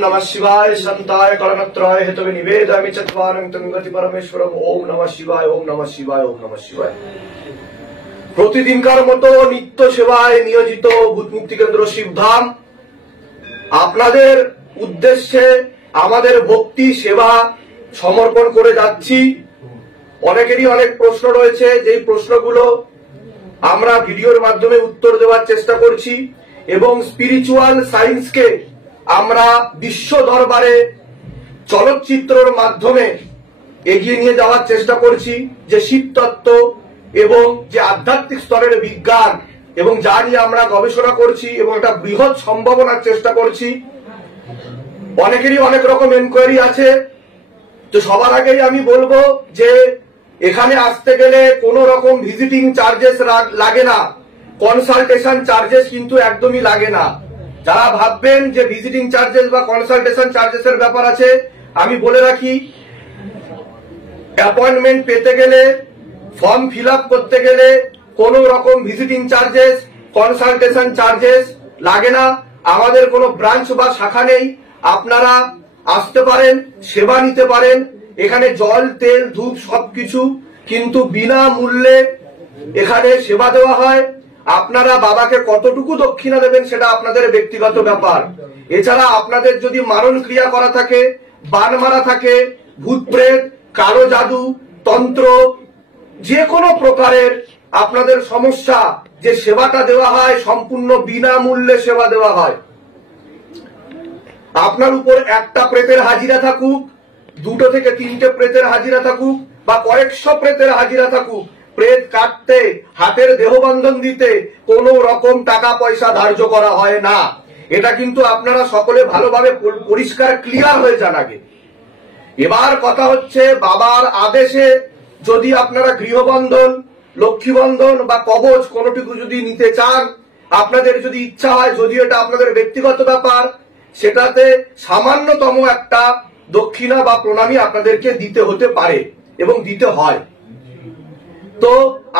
नमः शिवाय शांताय कलमत्राय हेतवे निवेदयामि चत्वारं तंगति परमेश्वरम। ओम नमः शिवाय, ओम नमः शिवाय, ओम नमः शिवाय। প্রতিদিনকার মতো নিত্য সেবায় নিয়োজিত ভূত মুক্তি কেন্দ্র শিবধাম আপনাদের উদ্দেশ্যে আমাদের ভক্তি সেবা সমর্পণ করে যাচ্ছি। অনেকেরই অনেক প্রশ্ন রয়েছে, যেই প্রশ্নগুলো আমরা ভিডিওর মাধ্যমে উত্তর দেওয়ার চেষ্টা করছি এবং স্পিরিচুয়াল সায়েন্সকে আমরা বিশ্ব দরবারে চলচ্চিত্রের মাধ্যমে এগিয়ে নিয়ে যাওয়ার চেষ্টা করছি। যে শিবতত্ত্ব এবং যে আধ্যাত্মিক স্তরের বিজ্ঞান এবং যা নিয়ে আমরা গবেষণা করছি এবং একটা বৃহৎ সম্ভাবনার চেষ্টা করছি। অনেকেরই অনেক রকম এনকোয়ারি আছে, তো সবার আগেই আমি বলবো যে এখানে আসতে গেলে কোনো রকম ভিজিটিং চার্জেস লাগে না, কনসালটেশন চার্জেস কিন্তু একদমই লাগে না। যারা ভাববেন যে ভিজিটিং চার্জেস বা কনসালটেশন চার্জেসের ব্যাপার আছে, আমি বলে রাখি অ্যাপয়েন্টমেন্ট পেতে গেলে, ফর্ম ফিল আপ করতে গেলে কোন রকম ভিজিটিং চার্জেস, কনসালটেশন চার্জেস লাগে না। আমাদের কোনো ব্রাঞ্চ বা শাখা নেই, আপনারা আসতে পারেন, সেবা নিতে পারেন। এখানে জল, তেল, ধূপ সবকিছু কিন্তু বিনামূল্যে এখানে সেবা দেওয়া হয়। আপনারা বাবাকে কতটুকু দক্ষিণা দেবেন সেটা আপনাদের ব্যক্তিগত ব্যাপার। এছাড়া আপনাদের যদি মারণ ক্রিয়া করা থাকে, বান মারা থাকে, ভূত প্রেত, কালো জাদু, তন্ত্র, যে কোনো প্রকারের আপনাদের সমস্যা, যে সেবাটা দেওয়া হয় সম্পূর্ণ বিনামূল্যে সেবা দেওয়া হয়। আপনার উপর একটা প্রেতের হাজিরা থাকুক, 2 থেকে 3টে প্রেতের হাজিরা থাকুক বা কয়েকশো প্রেতের হাজিরা থাকুক, প্রেত কাটতে, হাতের দেহবন্ধন দিতে কোনো রকম টাকা পয়সা ধার্য করা হয় না। এটা কিন্তু আপনারা সকলে ভালোভাবে পরিষ্কার ক্লিয়ার হয়ে যান আগে। এবার কথা হচ্ছে, বাবার আদেশে যদি আপনারা গৃহবন্ধন, লক্ষ্মীবন্ধন বা কবচ কোনটুকু যদি নিতে চান, আপনাদের যদি ইচ্ছা হয়, যদিও এটা আপনাদের ব্যক্তিগত ব্যাপার, সেটাতে সামান্যতম একটা দক্ষিণা বা প্রণামী আপনাদেরকে দিতে হতে পারে এবং দিতে হয়। তো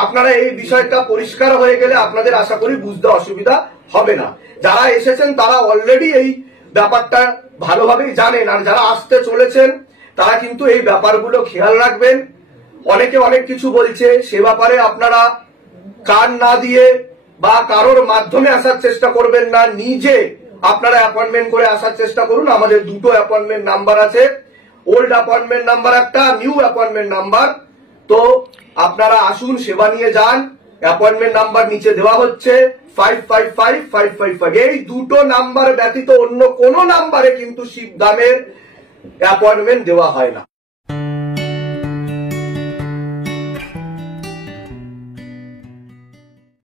আপনারা এই বিষয়টা পরিষ্কার হয়ে গেলে আপনাদের আশা করি বুঝতে অসুবিধা হবে না। যারা এসেছেন তারা অলরেডি এই ব্যাপারটা ভালোভাবেই জানেন, আর যারা আসতে চলেছেন তারা কিন্তু এই ব্যাপারগুলো খেয়াল রাখবেন। অনেকে অনেক কিছু বলছে, সে ব্যাপারে আপনারা কান না দিয়ে বা কারোর মাধ্যমে আসার চেষ্টা করবেন না, নিজে আপনারা অ্যাপয়েন্টমেন্ট করে আসার চেষ্টা করুন। আমাদের 2টো অ্যাপয়েন্টমেন্ট নাম্বার আছে, ওল্ড অ্যাপয়েন্টমেন্ট নাম্বার একটা, নিউ অ্যাপয়েন্টমেন্ট নাম্বার। তো আপনারা আসুন, সেবা নিয়ে যান। অ্যাপয়েন্টমেন্ট নাম্বার নিচে দেওয়া হচ্ছে 555555। এই 2টো নাম্বার ব্যতীত অন্য কোনো নাম্বারে কিন্তু শিবধামের অ্যাপয়েন্টমেন্ট দেওয়া হয় না।